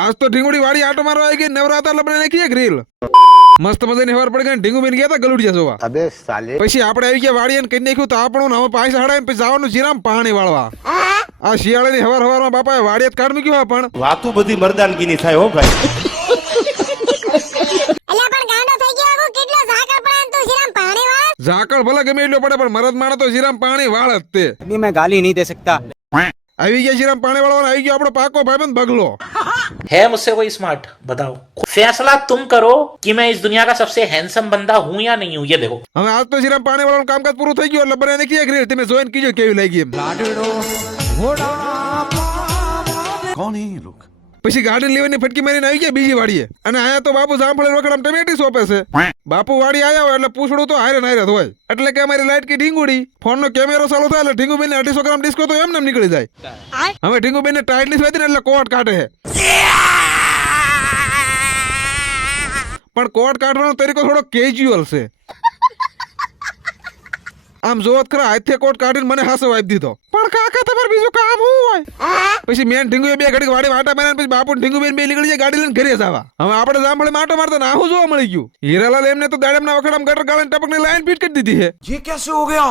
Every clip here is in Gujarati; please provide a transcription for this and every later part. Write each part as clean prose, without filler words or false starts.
આજ તો ઢીંગુડી વાડી આટો મારવા આવી ગઈ નવરાતા લબડે નાખી એક રીલ મસ્ત મજાની ખબર પડી ગઈ ઢીંગુ બેન ગયા હતા ગલુડિયા જોવા अबे साले પછી આપણે આવી ગયા વાડી અને કઈ નાખ્યું તો આપણું હવે પાછા હડાય પછી જવાનું જીરામ પાણી વાળવા આ શિયાળાની હવારમાં બાપાએ વાડિયાત કાઢ મૂક્યું પણ વાતું બધી મર્દાનગીની થાય હો ભાઈ. અલ્યા પણ ગાંડો થઈ ગયો હું કેટલો ઝાકળ પડે તું જીરામ પાણી વાળે ઝાકળ ભલે ગમે એટલો પડે પણ મરદ માણસ તો જીરામ પાણી વાળ જ તે अभी मैं गाली नहीं दे सकता. આવી ગયા જીરામ પાણી વાળવાનો આવી ગયો આપણો પાકો ભાઈબંધ બગલો है मुझसे कोई स्मार्ट? बताओ. फैसला तुम करो कि मैं इस दुनिया का सबसे हैंडसम बंदा हूं या नहीं हूं. ये देखो. હવે આજ તો જીરામ પાણી વાળવાનું કામકાજ પૂરું થઈ ગયું એટલે બને નાખી એક રીલ તમે જોઈને કીજો કેવી લાગી એમ कौन है ये लोग? પછી ગાડી લેવાની ફટકી મારીને આવી ગયા બીજી વાડીએ અને આયા તો બાપુ જામફળ રોકડામાં ટમેટી સોંપે છે બાપુ વાડી આયા હોય એટલે પૂછડું તો હારે નાયરે હોય એટલે કે અમારી લાઈટ કી ઢીંગુડી ફોન નો કેમેરો ચાલુ થાય એટલે ઢીંગુબેન 250 ગ્રામ ડિસ્કો તો એમ નીકળી જાય હવે ઢીંગુબેન ને ટાઈટ ની ને એટલે કોટ કાઢે છે પણ કોટ કાઢવાનો તરીકો થોડો કેજ્યુઅલ છે આમ જોત ખરા હાથે કોટ કાઢીને મને હાસો આપી દીધો પણ કાકા તમારે બીજું કામ શું હોય પછી મેન ઢીંગુએ બે ઘડી વાડી વાટા માર્યા પછી બાપુ ઢીંગુબેન બે નીકળી જાય ગાડી લઈને ઘરે જવા હવે આપણે જામફળી માટો મારતા ના હું જોવા મળી ગયું હીરાલાલ એમને તો દાડમના વખડામાં ગટર ગાળાની ટપકની લાઈન ફીટ કરી દીધી છે ये कैसे हो गया?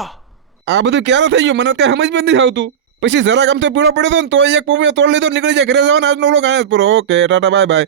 આ બધું ક્યારે થઈ ગયું મને ત્યાં સમજ નથી આવતું પછી જરાક આમ તો પીળો પડ્યો તો ને તો એક પોપિયો તોડ લીધો નીકળી જાય ઘરે જવાનો આજનો વ્લોગ આયા જ પૂરો ઓકે ટાટા બાય બાય